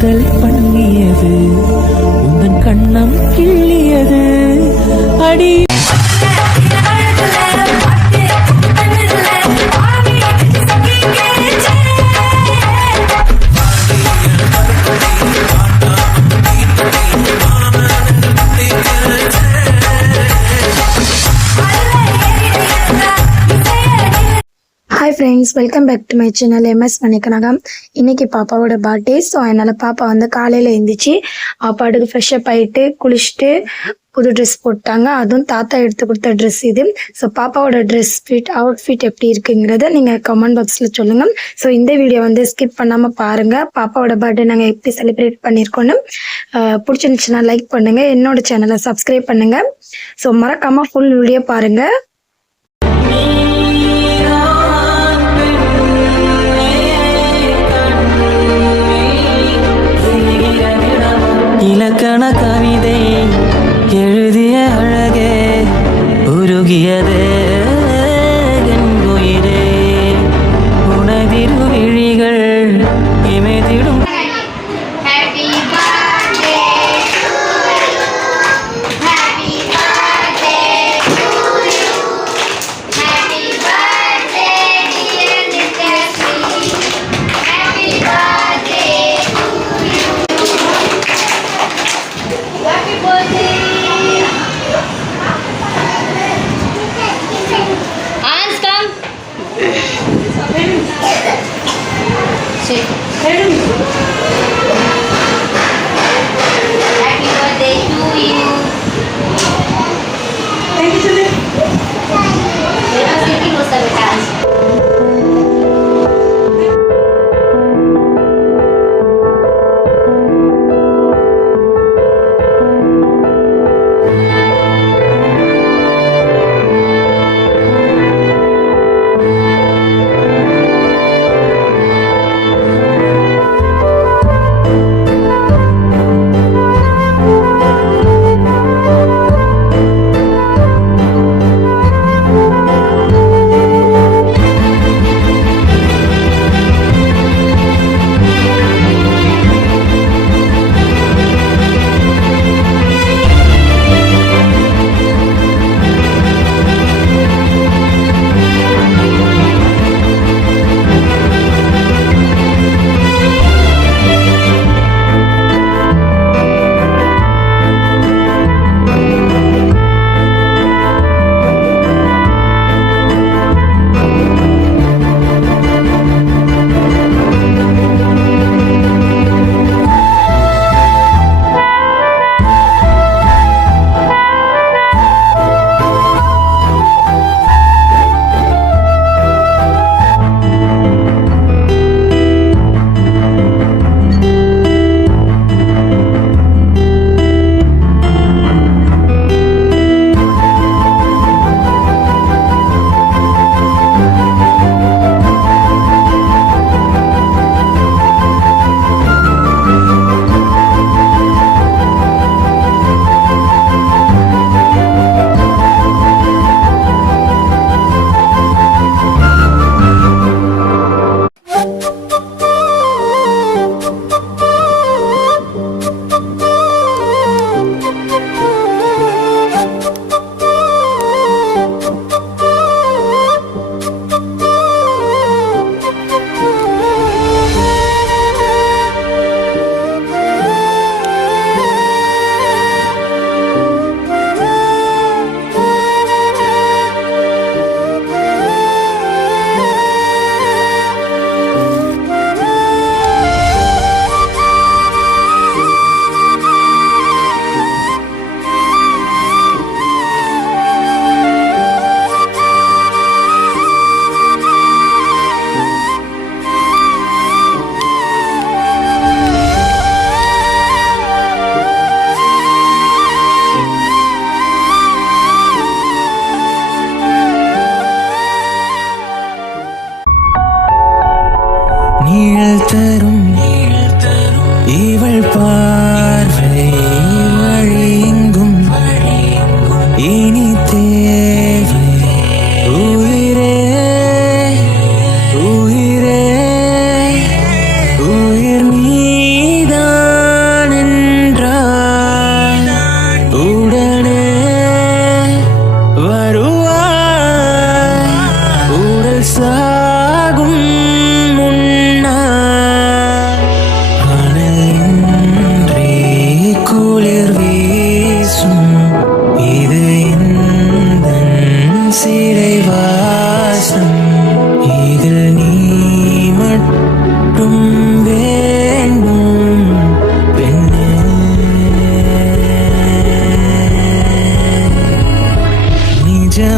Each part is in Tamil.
காதல் பண்ணியது உந்தன் கண்ணம் கிள்ளியது அடி. Hi friends, welcome back to my channel MS Manikanagam. இன்றைக்கி பாப்பாவோட பர்த்டே. ஸோ அதனால் பாப்பா வந்து காலையில் எழுந்திரிச்சு பாப்பாடுக்கு ஃப்ரெஷ்அப் ஆகிட்டு குளிச்சுட்டு புது ட்ரெஸ் போட்டாங்க. அதுவும் தாத்தா எடுத்து கொடுத்த ட்ரெஸ் இது. ஸோ பாப்பாவோட அவுட்ஃபிட் எப்படி இருக்குங்கிறத நீங்கள் கமெண்ட் பாக்ஸில் சொல்லுங்கள். ஸோ இந்த வீடியோ வந்து ஸ்கிப் பண்ணாமல் பாருங்கள். பாப்பாவோட பர்த்டே நாங்கள் எப்படி செலிப்ரேட் பண்ணியிருக்கோன்னு பிடிச்சிருந்துச்சுன்னா லைக் பண்ணுங்கள், என்னோட சேனலை சப்ஸ்கிரைப் பண்ணுங்கள். ஸோ மறக்காமல் ஃபுல் வீடியோ பாருங்கள். இலக்கண கவிதை எழுதிய அழகே உருகியதே என் உயிரே, உனதிரு விழிகள் இமைதிடும்.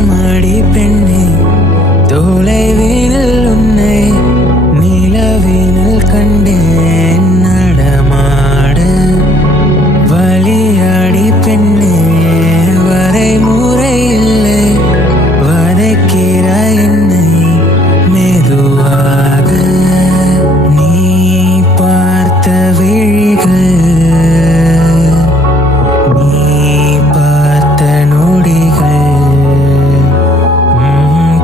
நடனமாடி பெண்ணே தொலைவினில் உன்னை நிலவினில் கண்டேன் நடமாட வழியாடி பெண்ணே வரைமுறை இல்லை வதைக்கிறாய் என்னை மெதுவாக நீ பார்த்த விழிகள் நீ பார்த்த நொடிகள்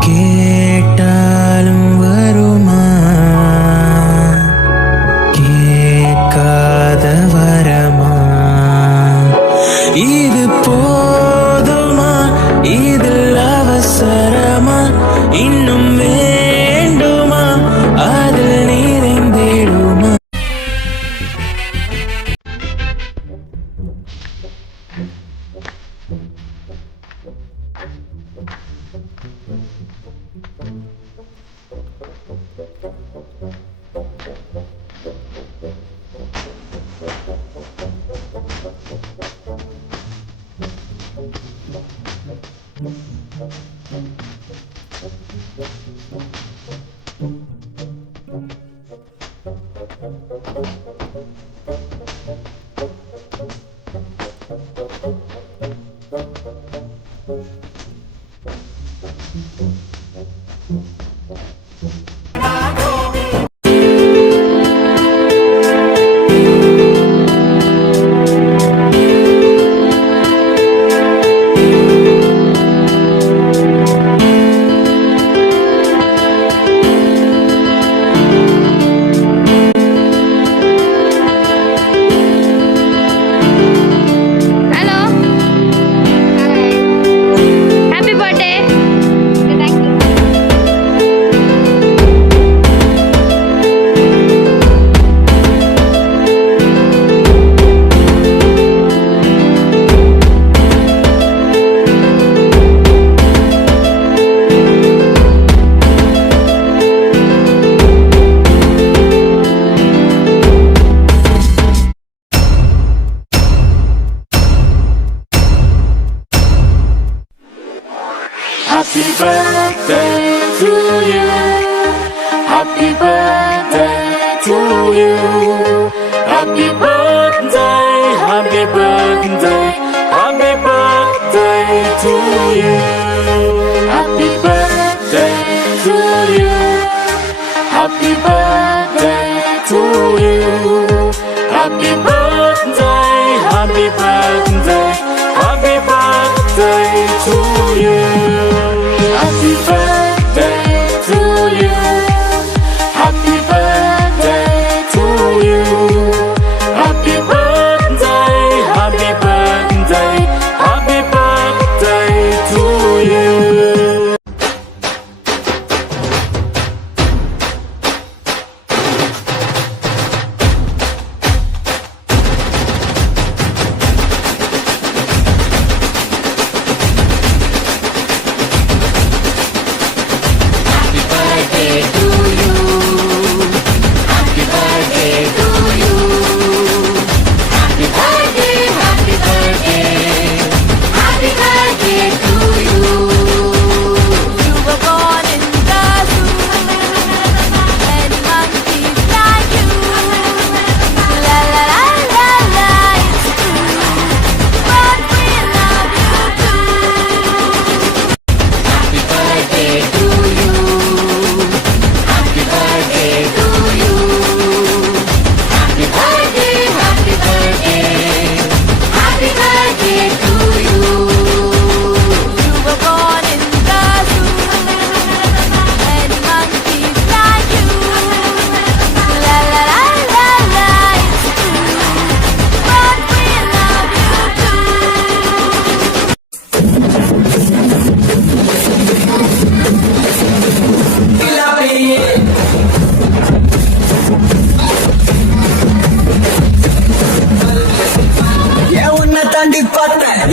கேட்டாலும் வருமா கேட்காத வரமா இது போதுமா இதில் அவசரமா இன்னும் வேண்டுமா அதில் நிறைந்திடுமா Hello. Happy birthday. Thank you. Happy birthday to you. Happy birthday to you. Happy birthday, happy birthday, happy birthday to you. Happy birthday to you. Happy birthday to you. Happy birthday, happy birthday, happy birthday to you. Happy birthday to you. Happy birthday to you. Happy birthday, happy birthday, happy birthday to you.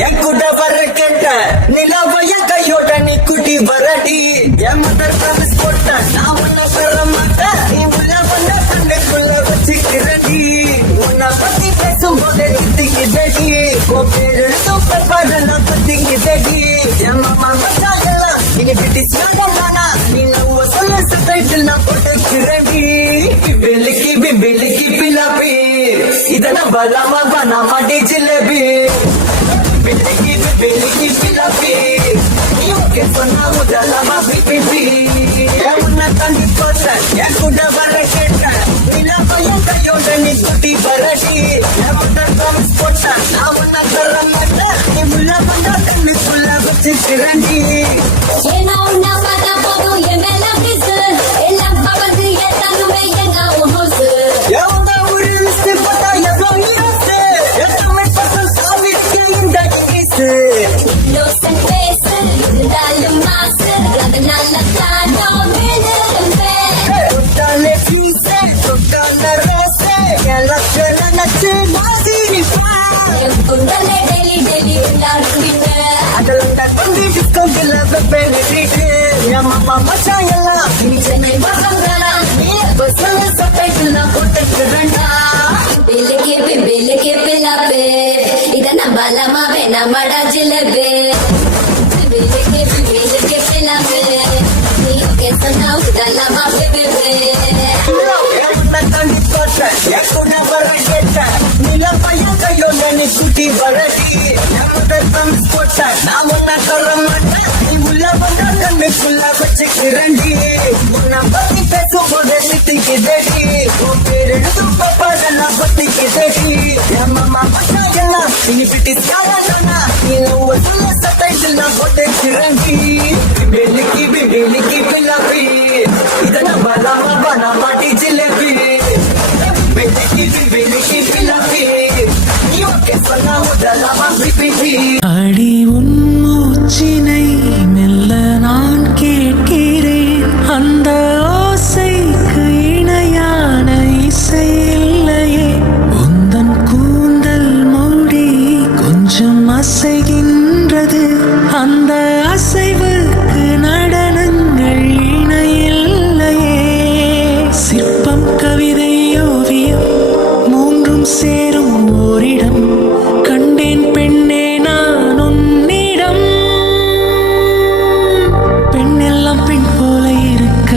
என் கூட வர கேட்ட நிலவைய கையோட நீ குட்டி வரடி என் மதர் ப்ராமிஸ் போட்ட நான் உன்னை பெற மாட்டேன் நீ உள்ள வந்த கண்ணுக்குள்ள வச்சுக்கிறடி உன்னை பத்தி பேசும்போது திட்டிக்குதடி பேரு சூப்பர் பாடலாம் பத்திக்குதடி என் மாமா மச்சான் இதன பலாமா பனாமாடி ஜிலேபி பில்லிக்கு பில்லிக்கு பிலாபி நீ ஓகே சொன்னா முதலாமா பிபி உன்னை கண்டி போட்ட என் கூட வர கேட்ட இல்ல பையன் கையோட நீ குட்டி பரடி ப்ராமிஸ் போட்ட நான் உன்னை தர மாட்டேன் நீ உள்ள வந்தா கண்ணுக்குள்ள வச்சுக்கிறண்டி ஏன்னா உன்னை பார்த்தா போதும் என் மேல பிசு எல்லாம் பவந்து எத்தனுமே என்ன உனோசு எவங்க ஒரு மிஸ்டே போட்டா எவ்வளோ நியூஸு எத்தனை பசங்க சாமிக்கு இந்த கேஸு லோசன் பேசு இருந்தாலும் மாசு அதனால தானோ மேலே தொட்டாலே பீசே தொட்டால ரேசே எனக்கு நினைச்சு மாசிரிப்பா உங்களே டெய்லி டெய்லி விளையாடுவீங்க அதெல்லாம் கொண்டு டிஸ்கவுண்ட்ல வெப்பேன் ட்ரீட்டு என் மாமா மச்சான் எல்லாம் நீ சென்னை பசங்களா நீ பசங்க சப்பைக்குள்ள போட்டுக்கிறண்டா பில்லுக்கு பில்லாப்பே இத நம்பலாமா வேணாமடா ஜிலேபி பில்லுக்கு பில்லாப்பே நீ ஓகே சொன்னா உதலாமா பிபி தண்ணி போட்ட என் கூட வர கேட்ட நில பையன் கையோட நீ குட்டி வரடி ப்ராமிஸ் போட்ட நான் உன்னை தர மாட்டேன் நீ உள்ள வந்தா கண்ணுக்குள்ள வச்சுக்கிறண்டி உன்னை பத்தி பேசும்போது நித்திக்கு தேடி உன் பேர் எழுதும் பாப்பாடெல்லாம் பத்திக்கு தேடி என் மாமா மச்சா எல்லாம் நீ பிட்டி சாரானா நீ ஒரு சொல்ல சட்டையில் நான் போட்டுக்கிறண்டி பில்லிக்கு பில்லாபி இதெல்லாம் பலாமா பனாமாடி ஜிலேபி பில்லிக்கு பில்லாபி நீ ஓகே சொன்னா முதலாமா பிபி அடி உன் மூச்சினை மெல்ல நான் கேட்கிறேன் அந்த ஓசைக்கு இணையான இசை இல்லையே உந்தன் கூந்தல் மூடி கொஞ்சம் அசைகின்றது அந்த அசைவுக்கு நடனங்கள் இணையில்லையே சிற்பம் கவிதை ஓவியம் மூன்றும் சேரும் ஓரிடம் கண்டேன் பெண்ணே நான் உன்னிடம் பெண்ணெல்லாம் பெண் போல இருக்க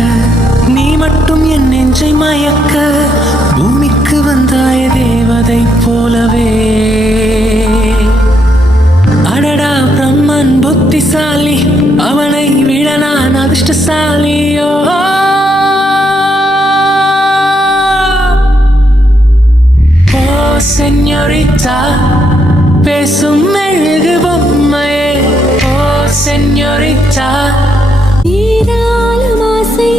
நீ மட்டும் என் நெஞ்சை மயக்க பூமிக்கு வந்தாய தேவதை போலவே அடடா பிரம்மன் புத்திசாலி அவனை விட நான் அதிர்ஷ்டசாலியோ ஓ செஞோரிட்டா பேசும் மெழுகு பொம்மையே ஓ செஞோரிட்டா ஏராளம் ஆசை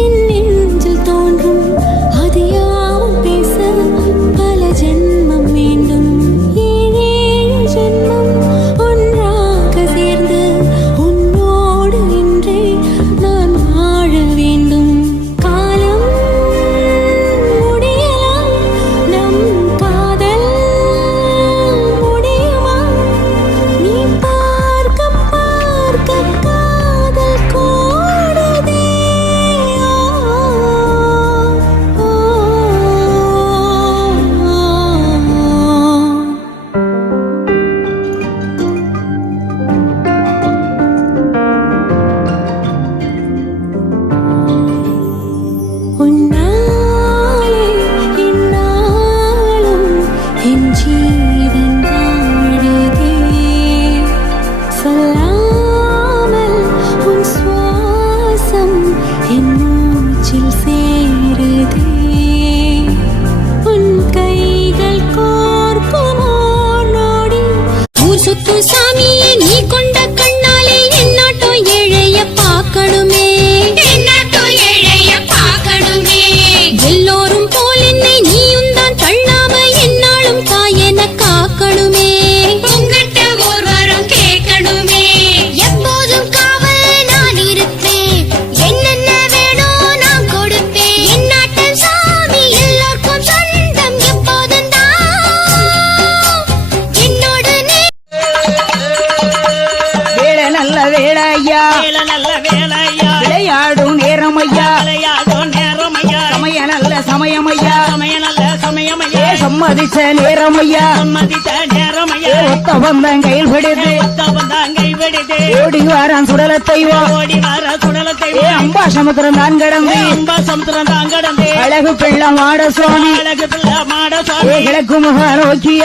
என் நெஞ்சில் தோன்றும் அது யாவும் பேச பல ஜென்மம் வேண்டும் ஏழேழு ஜென்மம் ஒன்றாக சேர்ந்து உன்னோடு இன்றே நான் வாழ வேண்டும் காலம் முடியலாம் நம் காதல் முடியுமா நீ பார்க்க பார்க்க காதல் கோடுதே உன்னாலே என்னாலும் என் ஜீவன் வாழுதே சொல்லாமல் உன் சுவாசம் என் மூச்சில் சேருதே உன் கைகள் கோர்க்குமோ நொடி ஊர் சுத்து சாமியே நீ கொண்ட கண்ணாலே என்னாட்டோ ஏழைய பார்க்கணுமே என்னாட்டோ ஏழைய பார்க்கணுமே எல்லோரும் போல் என்னை நீயும் தான் தள்ளாம என்னாலும் தாயென காக்கணுமே உங்கட்ட ஒருவரும் கேட்கணுமே எப்போதும் காவல் நான் இருப்பேன் என்னென்ன வேணும் நான் கொடுப்பேன் என்னாட்டம் சாமி எல்லோருக்கும் சொந்தம் எப்போதும் தான் என்னோட வேலை நல்ல வேலையா விளையாடும் நேரம் ஐயா சமய நல்ல சமயம் ஐயா சம்மதிச்ச நேரம் ஐயா ஒத்த வந்தன் கையில் பிடித்து ஓடி ஓடி வாரான் சுடல தெய்வம் ஓடி வர சுடலத்தை ஏ அம்பா சமுத்திரம் தான் கடந்து அம்பா சமுத்திரம் தான் கடந்தே அழகு பெள்ளம் ஆட சுவாமி அழகு பிள்ளை மாட ஏ சுவாமி கிழக்கு முக நோக்கிய